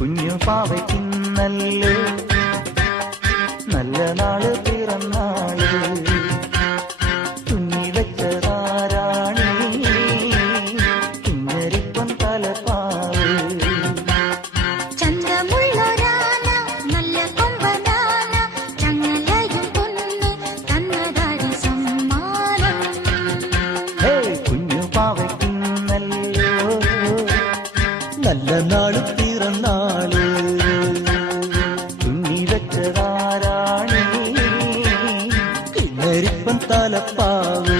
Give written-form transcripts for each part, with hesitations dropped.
കുഞ്ഞു പാവയ്ക്കുന്നല്ലോ നല്ല നാള് പിറന്നാള് തുന്നി വെച്ചതാരാണി കിന്നരിപ്പം തലപ്പാവ് ചന്തമുള്ളൊരാന നല്ല കൊമ്പനാന ചങ്ങലയും പൊന്ന് തന്നതാടി സമ്മാനം. ഹേ കുഞ്ഞു പാവയ്ക്കുന്നല്ലോ നല്ല നാള് പിറന്നാള് തുന്നി വെച്ചതാരാണി കിന്നരിപ്പം തലപ്പാവ്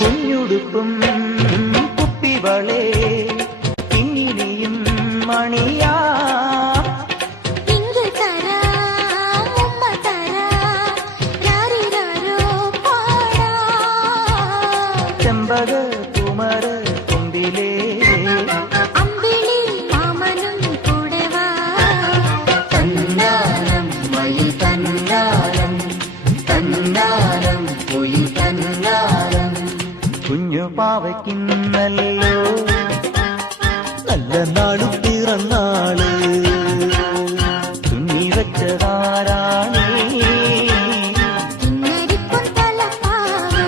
കുഞ്ഞുടുപ്പും കുപ്പിവളേ കിങ്ങിണിയും മണിയാ ഇങ്ങ് തരാം ഉമ്മ തരാം രാരിരാരോ പാടാം. ചെമ്പക കുമര കൊണ്ടിലേ അമ്പിളി മാമനും കൂടെ വാ. തന്നാനം മയിൽ തന്നാനം തന്നാനം പൊയിൽ തന്നാനം കുഞ്ഞു പാവയ്ക്കുന്നല്ലോ നല്ല നാളു പിറന്നാള് തുന്നി വെച്ചതാരാണി കിന്നരിപ്പം തലപ്പാവ്.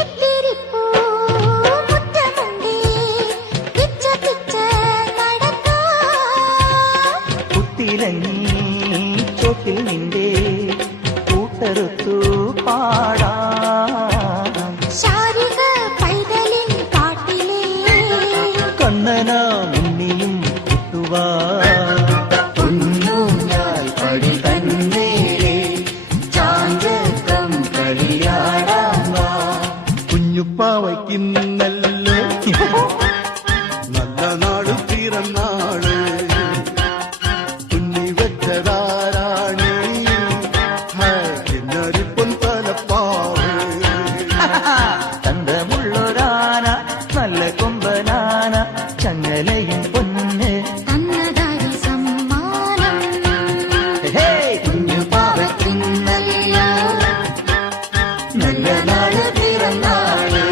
ഇത്തിരിപ്പൂ മുറ്റമുണ്ടേ പിച്ച പിച്ച നടക്കാം. കുത്തിലങ്ങി ചോട്ടിൽ നിന്റെ കൂട്ടറുത്തു പാടാം ശാരിക പൈതലിൻ കാട്ടിലേ കണ്ണനാ മുന്നിയും കുട്ടുവാ പൊന്നൂഞ്ഞാൽ പടി തന്നേരെ ചാഞ്ചക്കം കളിയാടാം കുഞ്ഞുപ്പാവയ്ക്കുന്നല്ലോ നല്ല നാള് പിറന്നാള് കുഞ്ഞി വെച്ചതാരാണി കിന്നരിപ്പം തലപ്പാവ് തന്തമുള്ളൊരാന നല്ല കൊമ്പനാന ചങ്ങലയും പൊന്ന് തന്നതാടി സമ്മാനം. ഹേ കുഞ്ഞു പാവയ്ക്കുന്നല്ലോ നല്ല നാള് പിറന്നാള്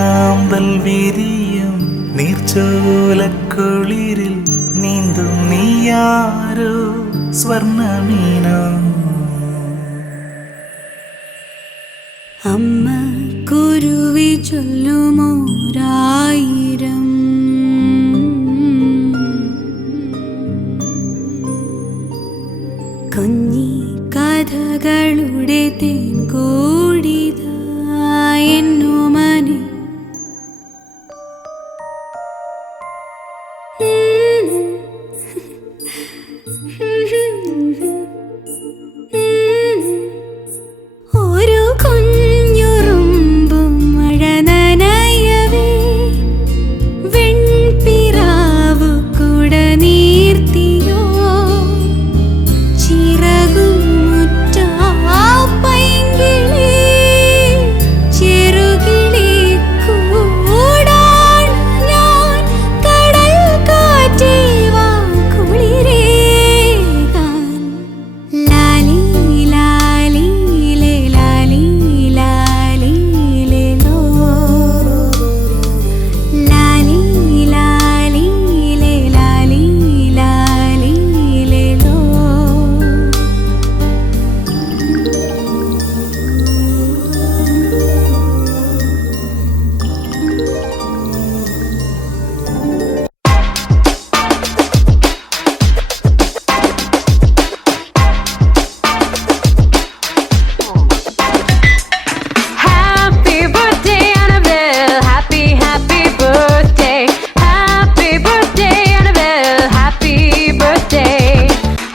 നീലാമ്പൽ വിരിയും നീർച്ചോലക്കുളിരിൽ നീന്തും നീയാരോ സ്വർണ്ണമീനോ. അമ്മ കുരുവി ചൊല്ലുമോരായിരം കുഞ്ഞി കഥകളുടെ തേൻകൂടിതായെന്നുമനെ ഒരു കുഞ്ഞുറുമ്പും മഴ നനയവേ വെൺപിറാവു കുട നീർത്തിയോ ചിറകുമുറ്റാപ്പൈങ്കിളി ചെറുകിളി കൂടാണ് ഞാൻ കടൽ കാറ്റേ വാ കുളിരേകാൻ. ലാലി ലാലി ലേ ലാലി ലാലി ലേ law Lali Lali Leh Lali Lali Leh law. Happy birthday, Annabelle. Happy, happy birthday. Happy birthday, Annabelle. Happy birthday.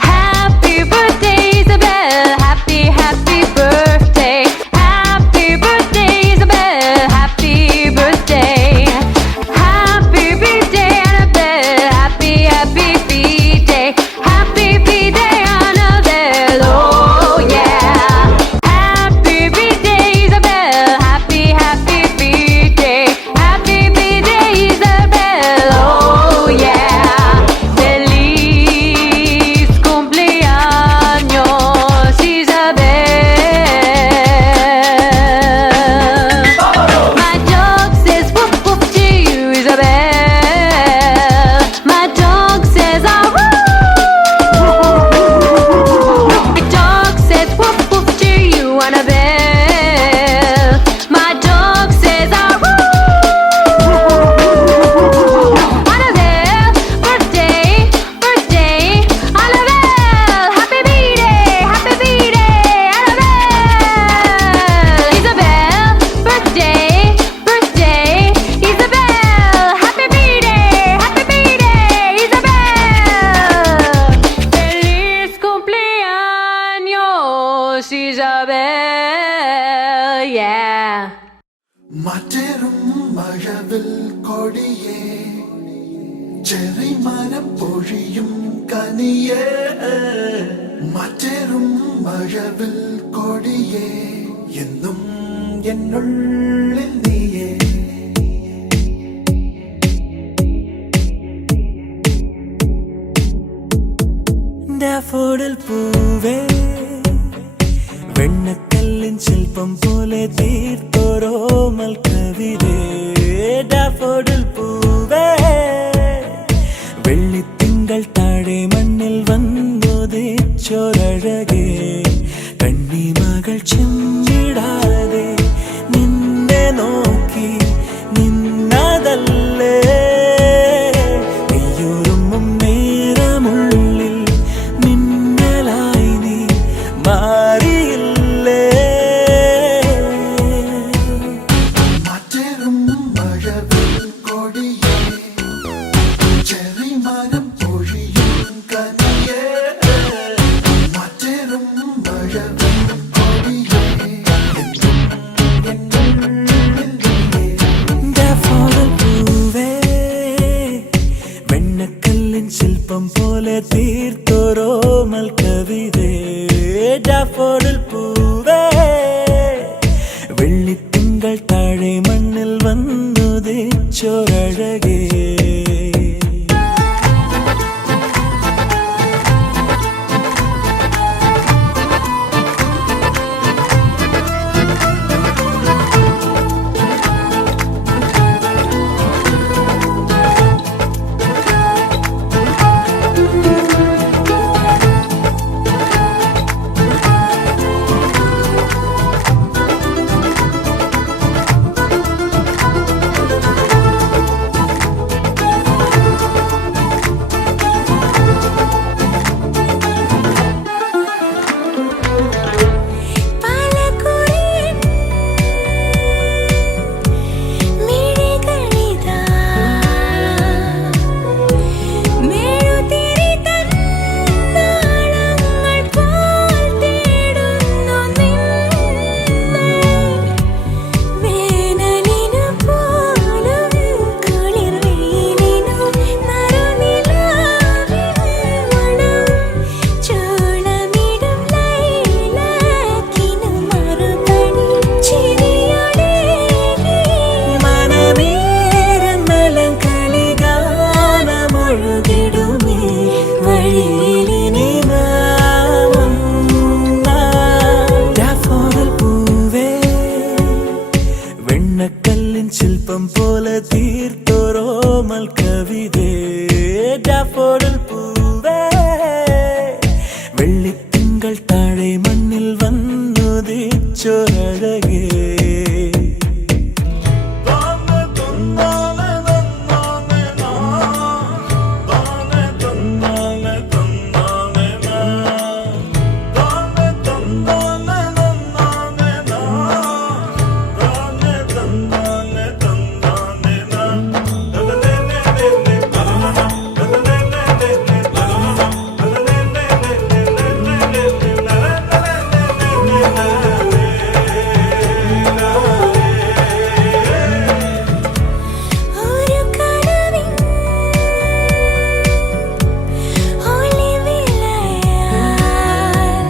Happy birthday, Isabel. Happy, happy birthday. Happy birthday, Isabel. Happy birthday. Happy birthday, Annabelle. Happy, happy birthday. Happy birthday, Annabelle. Oh yeah. Happy birthday, Isabel. Happy, happy birthday. Happy birthday, Isabel. Oh yeah. Feliz cumpleaños, Isabel. My dog says woof woof to you, Isabel. My dog says ah woo. My dog says woof woof to you, Annabelle. My dog says ah woo. Annabelle, birthday, birthday, Annabelle. Happy birthday, Annabelle. Isabel, birthday, birthday, Isabel. Happy birthday, Isabel. Feliz cumpleaños, Isabel. Yeah. മറ്റേറും മഴവിൽ കൊടിയേ ചെറിമനം പൊഴിയും കനിയേ. മറ്റേറും മഴവിൽ കൊടിയേ എന്നും എന്നുള്ളിൽ നീയേ. Daffodil പൂവേ വെണ്ണക്കല്ലിൻ ശില്പം പോലെ തീർത്തോരോമൽ കവിതേ. Daffodil പൂവേ വെള്ളിത്തിങ്കൾ താഴെ മണ്ണിൽ വന്നുദിച്ചൊരഴകേ. കണ്ണിമകൾ ചെമ്മിടാതെ നിന്നെ നോക്കി നിന്നതല്ലേ. നീയൊരുമ്പും നേരമുള്ളിൽ മിന്നലായി നീ മാറിയില്ലേ. മറ്റേറും മഴവിൽ കൊടിയേ ചെറിമനം പൊഴിയും കനിയേ. മറ്റേറും മഴവിൽ കൊടിയേ എന്നും എന്നുള്ളിൽ നീയേ. ഡാഫോഡിൽ പൂവേ വെണ്ണക്കല്ലിൻ ശില്പം പോലെ തീർത്തോരോമൽ കവിതേ. ഡാഫോഡിൽ പൂവേ വെള്ളിത്തിങ്കൾ താഴെ മണ്ണിൽ വന്നുദിച്ചൊരഴകേ. പോലെ തീർത്തോരോമൽ കവിതേ ഡാഫോഡിൽ പൂവേ വെള്ളിത്തിങ്കൾ താഴെ മണ്ണിൽ വന്നുദിച്ചൊരഴകേ ഒരു കടവിൻ ഒളിവിളയാൽ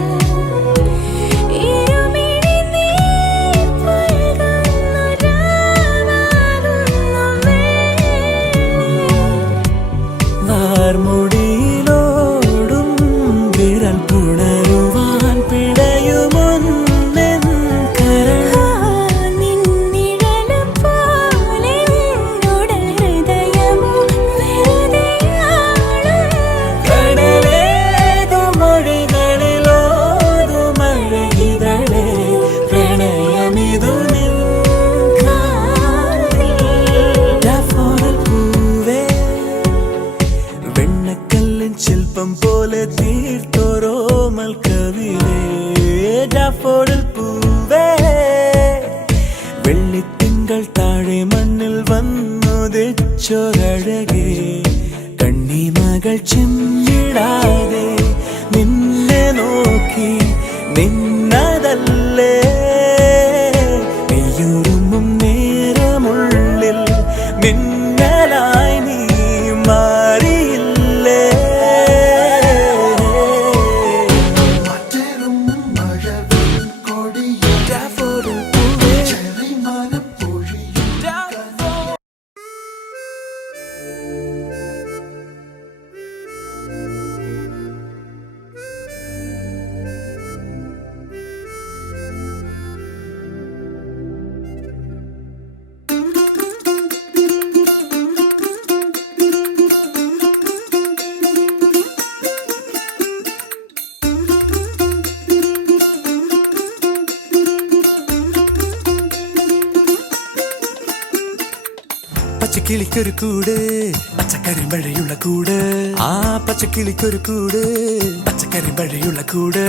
ഇരുമിഴി നീ പുൽകുന്നു രാവാകുന്നു വാർമുടിയിലോടും വിരൽ പുണരുവാൻ പിടയുമൊന്നെൻ കരൾ നിന്നിഴല് പോലെ ഉടൽ ഹൃദയമോ വെറുതെയാളും കടലേതു മൊഴികളിലോതു മഴകിതളേ പ്രണയമിതു നിൻ ഡാഫോഡിൽ പൂവേ വെണ്ണക്കല്ലിൻ ശില്പം പോലെ തീർത്തോരോമൽ കവിതേ ഡാഫോഡിൽ പൂവേ വെള്ളിത്തിങ്കൾ താഴെ മണ്ണിൽ വന്നുദിച്ചൊരഴകേ കണ്ണിമകൾ ചിമ്മിടാതെ നിന്നെ നോക്കി നിന്നതല്ലേ നീയൊരുങ്ങും നേരമുള്ളിൽ മിന്നലായി നീ മാറിയില്ലേ മറ്റേറും മഴവിൽ കൊടിയേ ഡാഫോഡിൽ പൂവേ ചെറിമാനം പൊഴിയും പച്ചക്കിളിക്കൊരു കൂട് പച്ചക്കരിമ്പഴയുള്ള കൂട് ആ പച്ചക്കിളിക്കൊരു കൂട് പച്ചക്കരിമ്പഴയുള്ള കൂട്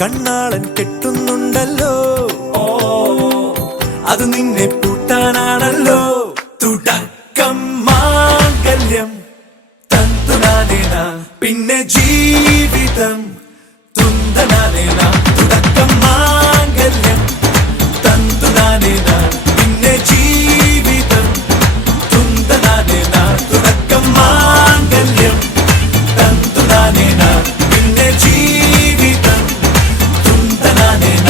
കണ്ണാളൻ കെട്ടുന്നുണ്ടല്ലോ ഓ അത് നിന്നെ പൂട്ടാനാണല്ലോ തുടക്കം മാംഗല്യം തന്തുനാനേന പിന്നെ ജീവിതം തുന്തനാനേന തുടക്കം മാംഗല്യം തന്തുനാനേന പിന്നെ ജീവിതം തുന്തനാനേന തുടക്കം മാംഗല്യം തന്തുനാനേന പിന്നെ ജീവിതം തുന്തനാനേന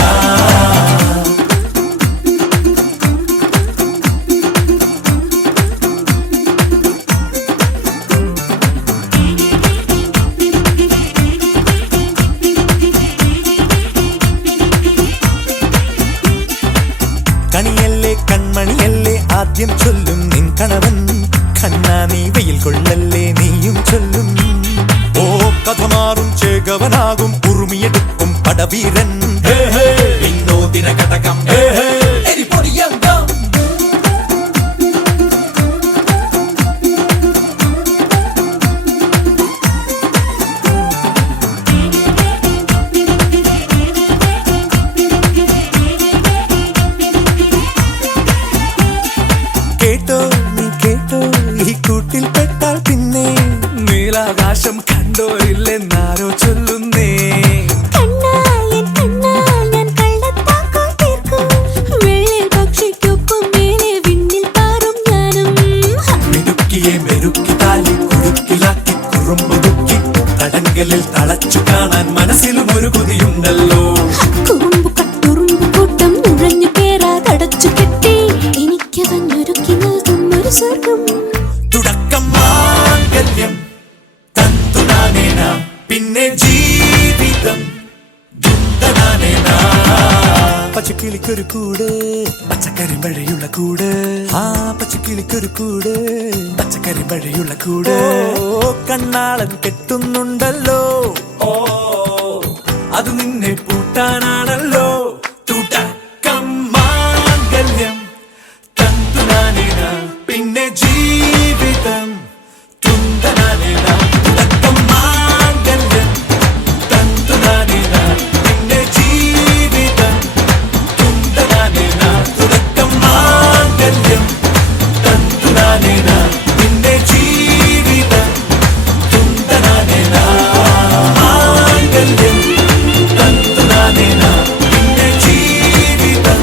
കണിയല്ലേ കൺമണിയല്ലേ ആദ്യം ചൊല്ലും നിൻ കണവൻ കണ്ണാ നീ വെയിൽ കൊള്ളല്ലേ നീയും ചൊല്ലും ഓ കഥ മാറും ചേകവനാകും ഉറുമിയെടുക്കും പടവീരൻ വിനോദിന കടകം എരിപൊടിയങ്കം കേട്ടോ നീ കേട്ടോ ഈ കൂട്ടിൽ പെട്ടാൽ പിന്നെ നീലാകാശം കണ്ടോരില്ലെന്നാരോ ചൊല്ലുന്നേ കണ്ണായൻ ഞാൻ കള്ളത്താക്കോ തീർക്കും വെള്ളിൽ പക്ഷിക്കൊപ്പം മേലെ വിണ്ണിൽ പാറും ഞാനും മിടുക്കിയെ മെരുക്കി താലി കുടുക്കിലാക്കി കുറുമ്പുതുക്കി തടങ്കലിൽ തളച്ചു കാണാൻ മനസ്സിലും ഒരു കൊതിയുണ്ടല്ലോ കുറുമ്പു കട്ടുറുമ്പു കൂട്ടം നുഴഞ്ഞു കേറാ തടച്ചു കെട്ടി എനിക്ക് തന്നൊരുക്കി നൽകും ഒരു സ്വർഗം തുടക്കം മാംഗല്യം തന്തുനാനേന പിന്നെ ജീവിതം ദുന്തനാനേന പച്ചക്കിളിക്കൊരു കൂട് പച്ചക്കരിമ്പഴയുള്ള കൂട് ആ പച്ചക്കിളിക്കൊരു കൂട് പച്ചക്കരിമ്പഴയുള്ള കൂട് കണ്ണാളൻ കെട്ടുന്നുണ്ടല്ലോ ഓ അത് നിന്നെ പൂട്ടാനാണല്ലോ തുടക്കം മാംഗല്യം തന്തുനാനേന പിന്നെ ജീവിതം തുന്തനാനേന തുടക്കം മാംഗല്യം തന്തുനാനേന പിന്നെ ജീവിതം തുന്തനാനേന തുടക്കം മാംഗല്യം തന്തുനാനേന പിന്നെ ജീവിതം തുന്തനാനേന മാംഗല്യം തന്തുനാനേന പിന്നെ ജീവിതം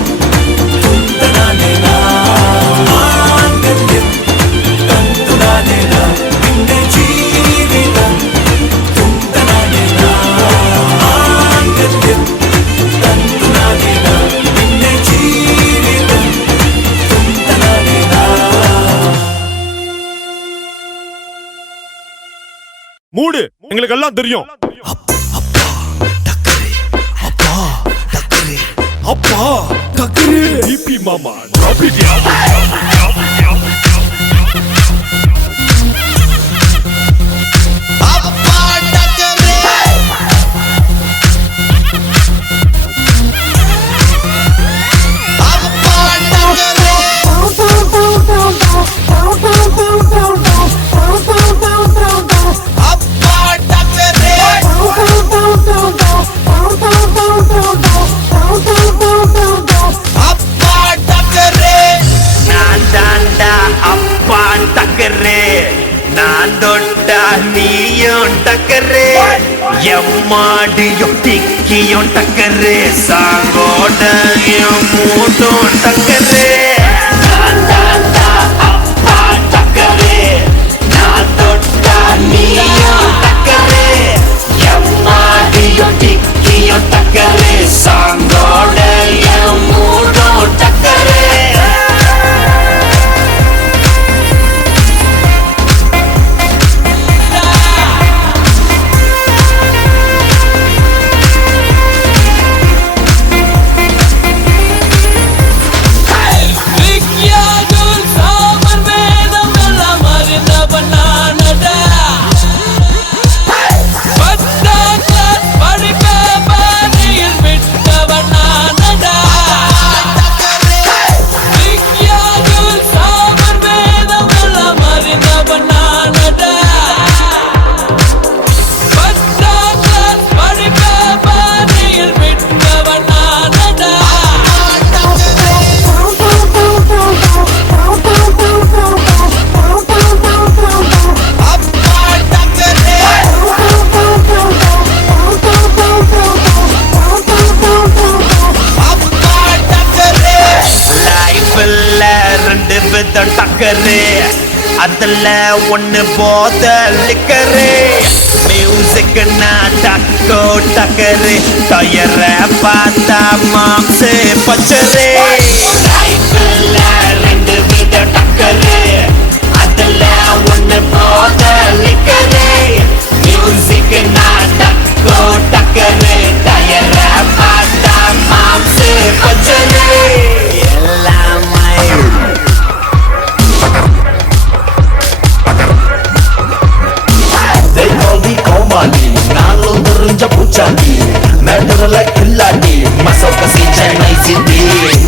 തുന്തനാനേന മാംഗല്യം തന്തുനാനേന പിന്നെ ജീവിതം തുന്തനാനേന മാംഗല്യം തന്തുനാനേന പിന്നെ ജീവിതം തുന്തനാനേന. மூடு எங்களுக்கு எல்லாம் தெரியும். அப்பா டக்கரே டிபி மாமா drop it ya. நான் தொட்டா நீயும் டக்கரே எம்மாடியும் டிக்கியும் டக்கரே சாங்கோடையும் மூட்டும் டக்கரே நான் தாண்டா அப்பா டக்கரே நான் தொட்டா நீயும் டக்கரே எம்மாடியும் டிக்கியும் டக்கரே சாங்கோடையும் மூட்டும் டக்கரே. டக்கரே அதுல ஒண்ணு போத லிக்கரே மியூசிக் டக்கோ டக்கரே டயர பார்த்தா மாம்சே பச்சரே ரெண்டு வித டக்கரே அதுல ஒண்ணு போத லிக்கரே மியூசிக் டக்கோ டக்கரே டயர பார்த்தா மாம்சே பச்சரே எல்லாமே நானும் தெரிஞ்ச பூச்சாண்டி மேட்டர்ல கில்லாடி மசோக்க சென்னை சிட்டி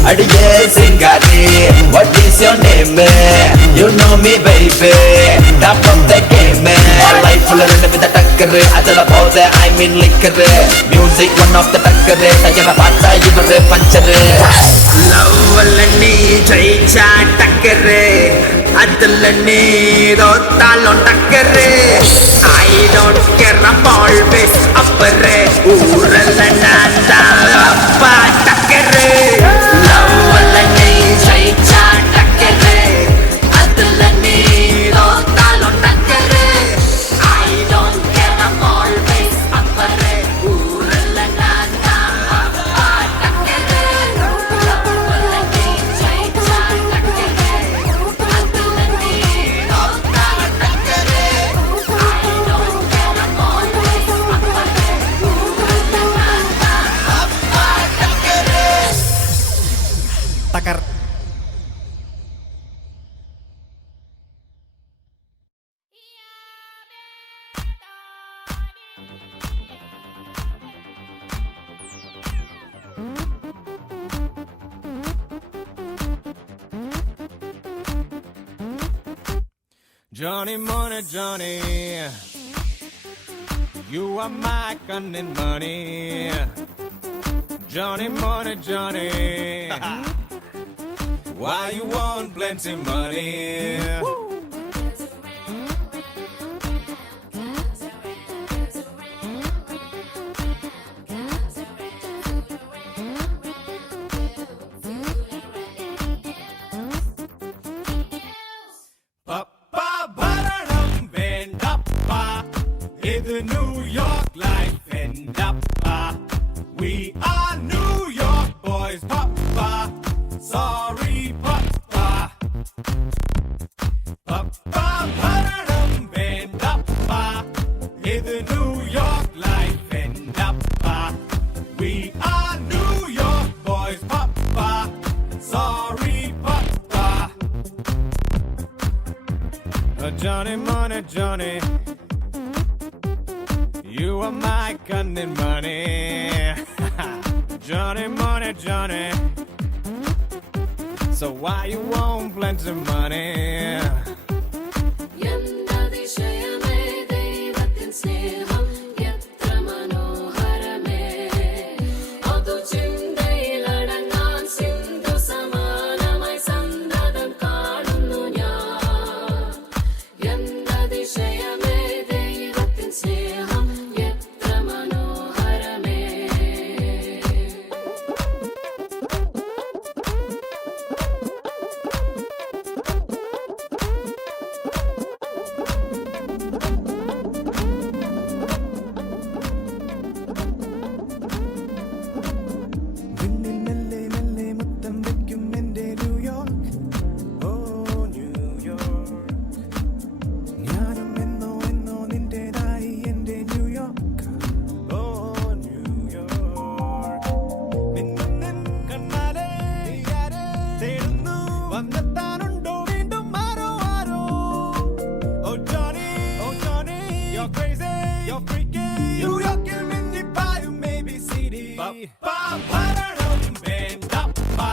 அடியே சிங்காரி what is your name you know me baby top of the game life la ரெண்டு வித டக்கரு அதுல போத I mean liquor music one of the டக்கரு தயர பார்த்தா இவரு பஞ்சரு லவ்ல நீ ஜெயிச்சா டக்கரு அதுல நீ ரோத்தாலும் டக்கரு I don't care I'm always அப்பரே ஊரல்ல நான் தான் அப்பா டக்கரு லவ்ல நீ ஜெயிச்சா டக்கரு அதுல நீ ரோத்தாலும் டக்கரு I don't care I'm always அப்பரே ஊரல்ல நான் தான் அப்பா டக்கரு லவ்ல நீ ஜெயிச்சா டக்கரு அதுல நீ ரோத்தாலும் டக்கரு Johnny Money, Johnny, you are my gun and money. Johnny Money, Johnny, why you want plenty money? Papa Bharanam Vendappa, ഇത് New York life Vendappa. We are New York boys, Papa. Sorry, Papa. Papa Bharanam Vendappa, ഇത് New York life Vendappa. We are New York boys, Papa. Sorry, Papa. Johnny Money, Johnny, you are my gun and money. Johnny Money, Johnny, so why you want plenty money? എന്തതിശയമേ ദൈവത്തിൻ സ്നേഹം എത്ര മനോഹരമേ അതു ചിന്തയിലടങ്ങാൻ സിന്ധു സമാനമായി സന്തതം കാണുന്നു ഞാൻ എന്തതിശയമേ ദൈവത്തിൻ സ്നേഹം എത്ര മനോഹരമേ വിണ്ണിൽ മെല്ലെ മെല്ലെ മുത്തം വയ്ക്കും എൻ്റെ ന്യൂയോർക്ക്. ഓ ന്യൂയോർക്ക്, ഞാനും എന്നോ എന്നോ നിന്റേതായി എൻ്റെ ന്യൂയോർക്ക്. ഓ ന്യൂയോർക്ക്, മിന്നും നിൻ കണ്ണാലെ നീയാരെ തേടുന്നു വന്നെത്താനുണ്ടോ വീണ്ടും ആരോ ആരോ. Oh Johnny, you're crazy, you're freaky. ന്യൂയോർക്കിൽ മിന്നിപ്പായും ABCD. Papa Bharanam Vendappa,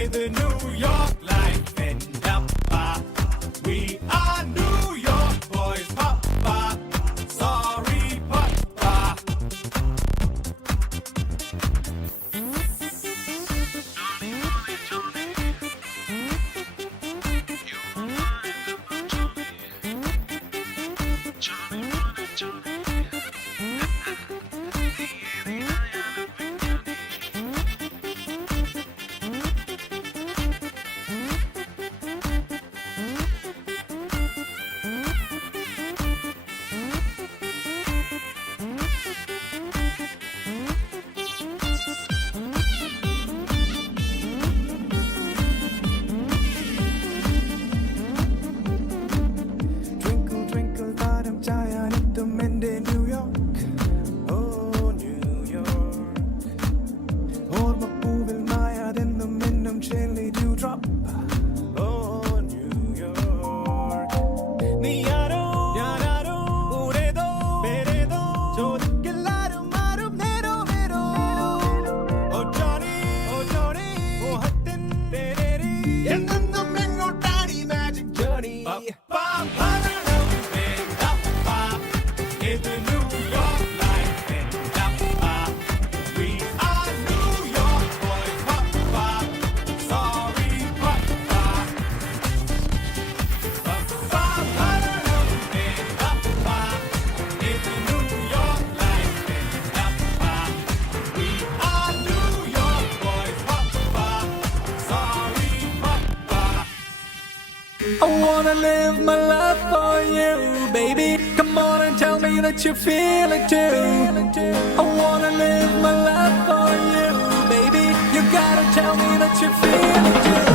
ഇത് New York life Vendappa. We are New York boys, Papa. Sorry, Papa. Twinkle, twinkle, താരം ചായാനെത്തും എൻ്റെ ന്യൂയോർക്ക്. ഓ ന്യൂയോർക്ക്, ഓർമ്മപ്പൂവിൽ മായാതെന്നും എന്നും ഷെല്ലി ഡ്യൂഡ്രോപ്പ്. ഓ ന്യൂയോർക്ക്, നീയാരോ ഞാനാരോ ഊരേതോ പേരേതോ ചോദിക്കില്ലാരും ആരും നേരോ നേരോ. ഓ ജോണി, മോഹത്തിൻ പേരേറി എന്നെന്നും എങ്ങോട്ടാണീ magic journey. Papa Bharanam Vendappa, ഇത് New York life Vendappa. We are New York boys, Papa. Sorry, Papa. Papa Bharanam Vendappa, ഇത് New York life Vendappa. We are New York boys, Papa. Sorry, Papa. I wanna live my life for you, baby. Come on and tell me that you feel it too. I wanna live my life for you, baby. You gotta tell me that you feel it too.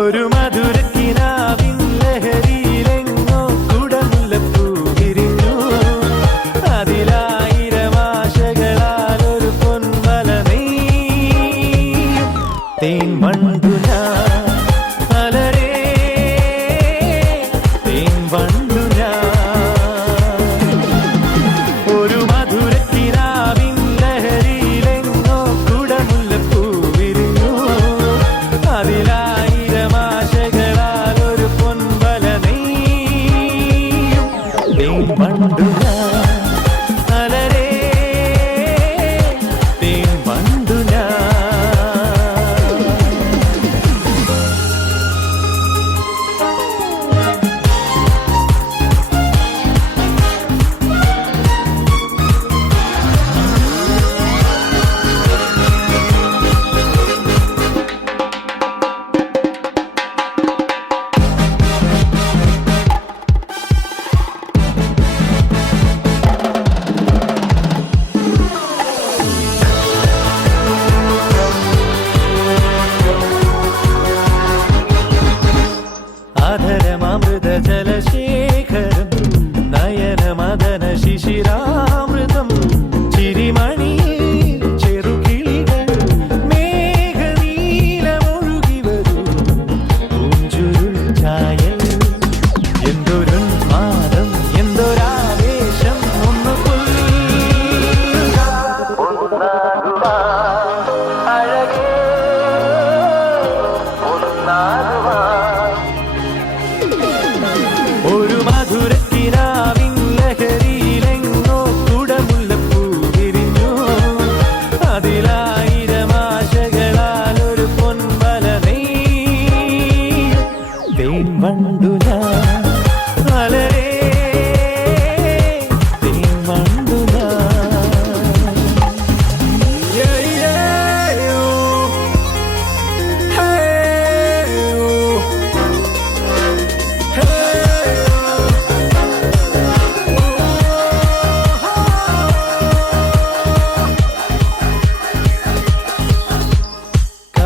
ഒരു മധുരക്കിനാവില്ല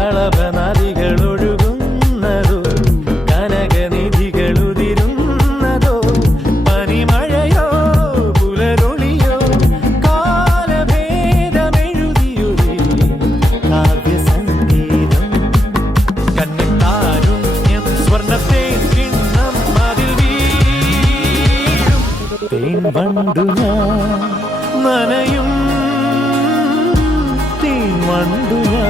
കളഭ നദികളൊഴുകുന്നതോ കനകനിധികളുതിരുന്നതോ പനിമഴയോ പുലരൊളിയോ കാലഭേദമെഴുതിയൊരു കാവ്യസംഗീതം കണ്ണിത്താരുണ്യം സ്വർണ്ണത്തെ കിണ്ണം അതിൽ വീഴും തേൻ വണ്ടു ഞാൻ നനയും തേൻ വണ്ടു ഞാൻ